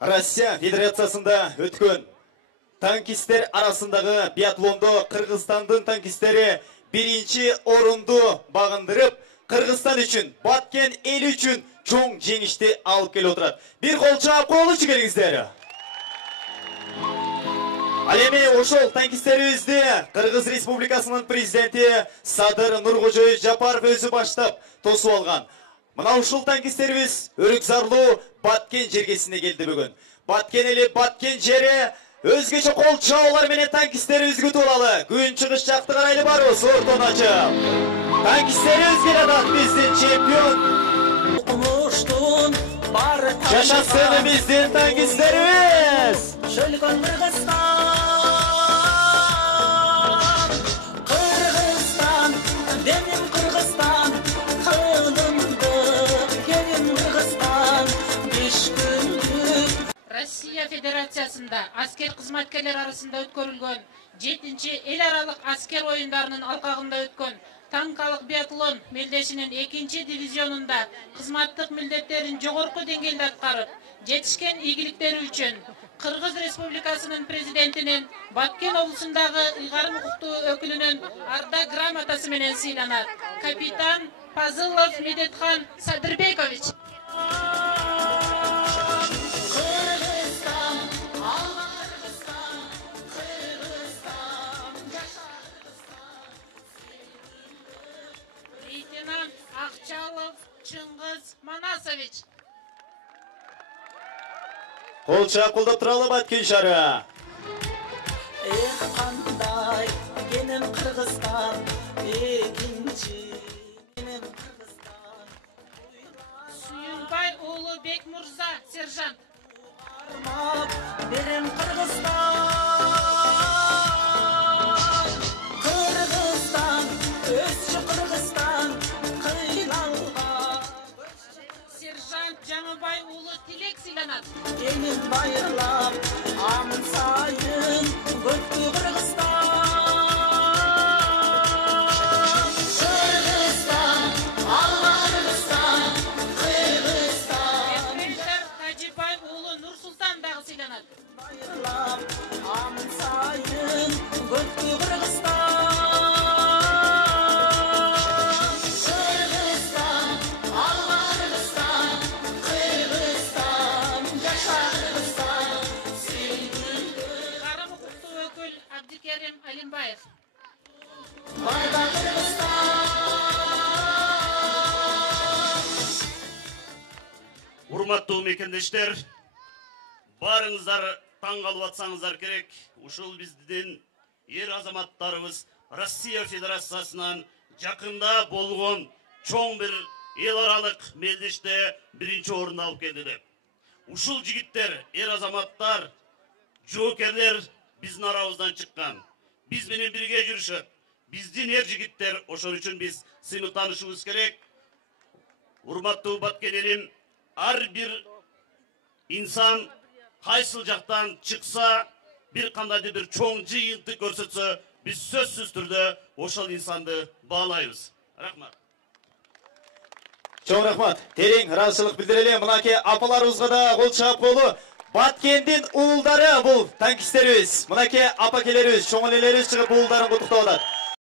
Россия Федерациясында өткен танкистер арасындағы биатлондо Кыргызстандын танкистери биринчи орунду багындырып, Кыргызстан үчүн, Баткен эл үчүн чоң жеңишти алып келип отурат. Бир кол чаап коелучу келиңиздер. Ал эми ошол танкистерибизди Кыргыз Республикасынын президенти Садыр Нуркожоевич Жапаров өзү баштап тосуп алган. Мына ушул танкистерибиз өрүкзарлуу Баткен жергесине келди бүгүн. Баткен эли, Баткен жери өзгөчө кол чабуулар менен танкистерибизди күтүп алалы. Күн чыгыш жакты карайлы барыбыз ортон ачып. Танкистерибиз келатат, биздин чемпион. Жашасын биздин танкистерибиз. Россия Федерациясында аскер кызматкерлер арасында өткөрүлгөн 7-чи эл аралык аскер оюндарынын алкагында өткөн танкалык биатлон мелдешинин 2-чи дивизионунда кызматтык милдеттерин жогорку деңгээлде аткарып, жетишкен ийгиликтери үчүн Кыргыз Республикасынын президентинин Баткен облусундагы ыйгарым укуктуу өкүлүнүн Арда грамотасы менен сыйланат. Капитан Пазылов Медетхан Садырбекович. Лейтенант Акчалов Чыңгыз Манасович. Кол чаап колдоп туралы Баткен шаары. Кандай менин Кыргызстан, экинчи менин Кыргызстан. Сүйүнбай уулу Бекмурза сержант. Берем Кыргызстан, Кыргызстан, өзчү Кыргызстан, кыйналган. Сержант Жаңыбай уулу Тилек сыйланат. Элин байырлап, амын сайын, көктү Кыргызстан. Кыргызстан, алла Кыргызстан, Кыргызстан. Ефрейтор Тажибай уулу Нурсултан дагы сыйланат. Байырлап, амын сайын, көктү Кыргызстан. Кыргызстан, алла Кыргызстан, Кыргызстан, жаша Кыргызстан, сүйгүлдү. Карым укуктуу өкүл Абдикерим Алимбаев. Барда Кыргызстан. Урматтуу мекендештер, барыңыздар таң калып атсаңыздар керек. Ушул биздин эр азаматтарыбыз Россия Федерациясынан жакында болгон чоң бир эл аралык мелдеште биринчи орун алып келди деп. Ушул жигиттер, эр азаматтар, жоокерлер биздин арабыздан чыккан. Биз менен бирге жүрүшөт. Биздин эр жигиттер, ошон үчүн биз сыймы таанышыбыз керек. Урматтуу Баткен элим, ар бир инсан кайсыл жактан чыкса, бир кандайдыр бир чоң жыйынтык көрсөтсө, биз сөзсүз түрдө ошол инсанды баалайбыз. Рахмат. Чоң рахмат. Терең ыраазычылык билдирели. Мынакей апаларыбызга да кол чаап коелу. Баткендин уулдары бул танкистерибиз. Мынакей апакелерибиз, чоң элелерибиз чыгып уулдарын куттуктап атат.